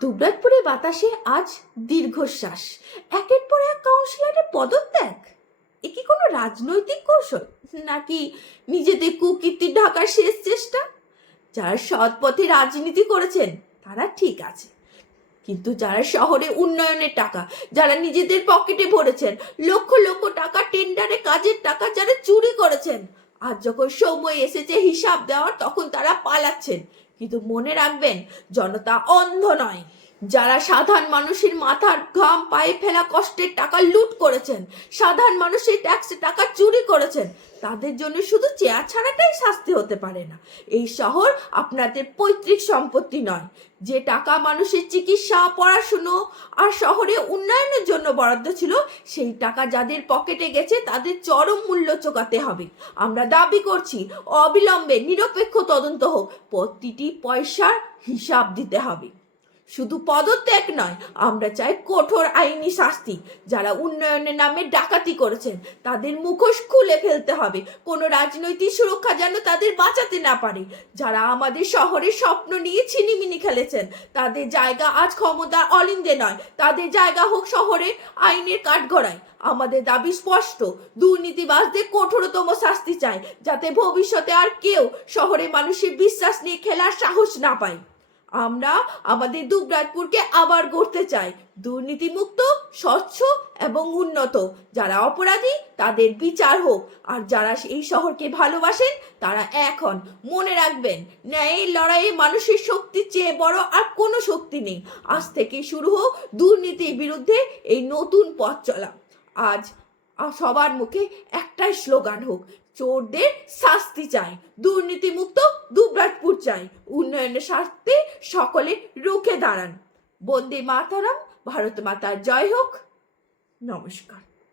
দুবরাজপুরের বাতাসে আজ দীর্ঘশ্বাস। একের পর এক কাউন্সিলরের পদত্যাগ। এ কি কোনো রাজনৈতিক কৌশল, নাকি নিজেদের কুকীর্তি ঢাকার শেষ চেষ্টা? যারা সৎ পথে রাজনীতি করেছেন তারা ঠিক আছে, কিন্তু যারা শহরে উন্নয়নের টাকা যারা নিজেদের পকেটে ভরেছেন, লক্ষ লক্ষ টাকা টেন্ডারে কাজের টাকা যারা চুরি করেছেন, আজ যখন সময় এসেছে হিসাব দেওয়ার তখন তারা পালাচ্ছেন। কিন্তু মনে রাখবেন, জনতা অন্ধ নয়। যারা সাধারণ মানুষের মাথার ঘাম পায়ে ফেলা কষ্টের টাকা লুট করেছেন, সাধারণ মানুষের ট্যাক্সের টাকা চুরি করেছেন, তাদের জন্য শুধু চেয়ার ছাড়াটাই শাস্তি হতে পারে না। এই শহর আপনাদের পৈতৃক সম্পত্তি নয়। যে টাকা মানুষের চিকিৎসা, পড়াশুনো আর শহরে উন্নয়নের জন্য বরাদ্দ ছিল, সেই টাকা যাদের পকেটে গেছে তাদের চরম মূল্য চোকাতে হবে। আমরা দাবি করছি, অবিলম্বে নিরপেক্ষ তদন্ত হোক, প্রতিটি পয়সার হিসাব দিতে হবে। শুধু পদত্যাগ নয়, আমরা চাই কঠোর আইনি শাস্তি। যারা উন্নয়নের নামে ডাকাতি করেছেন তাদের মুখোশ খুলে ফেলতে হবে। কোনো রাজনৈতিক সুরক্ষা যেন তাদের বাঁচাতে না পারে। যারা আমাদের শহরের স্বপ্ন নিয়ে ছিনিমিনি খেলেছেন, তাদের জায়গা আজ ক্ষমতার অলিন্দে নয়, তাদের জায়গা হোক শহরে আইনের কাঠগড়ায়। আমাদের দাবি স্পষ্ট, দুর্নীতিবাজদের কঠোরতম শাস্তি চাই, যাতে ভবিষ্যতে আর কেউ শহরে মানুষের বিশ্বাস নিয়ে খেলার সাহস না পায়। আমরা আমাদের দুবরাজপুরকে আবার গড়তে চাই, দুর্নীতিমুক্ত, স্বচ্ছ এবং উন্নত। যারা অপরাধী তাদের বিচার হোক, আর যারা এই শহরকে ভালোবাসেন তারা এখন মনে রাখবেন, ন্যায়ের লড়াইয়ে মানুষের শক্তির চেয়ে বড় আর কোনো শক্তি নেই। আজ থেকে শুরু হোক দুর্নীতির বিরুদ্ধে এই নতুন পথ চলা। আজ সবার মুখে একটাই স্লোগান হোক, চোরদের শাস্তি চাই, দুর্নীতিমুক্ত দুবরাজপুর চাই, উন্নয়নের স্বার্থে সকলে রুখে দাঁড়ান। বন্দে মাতরম, ভারত মাতার জয় হোক। নমস্কার।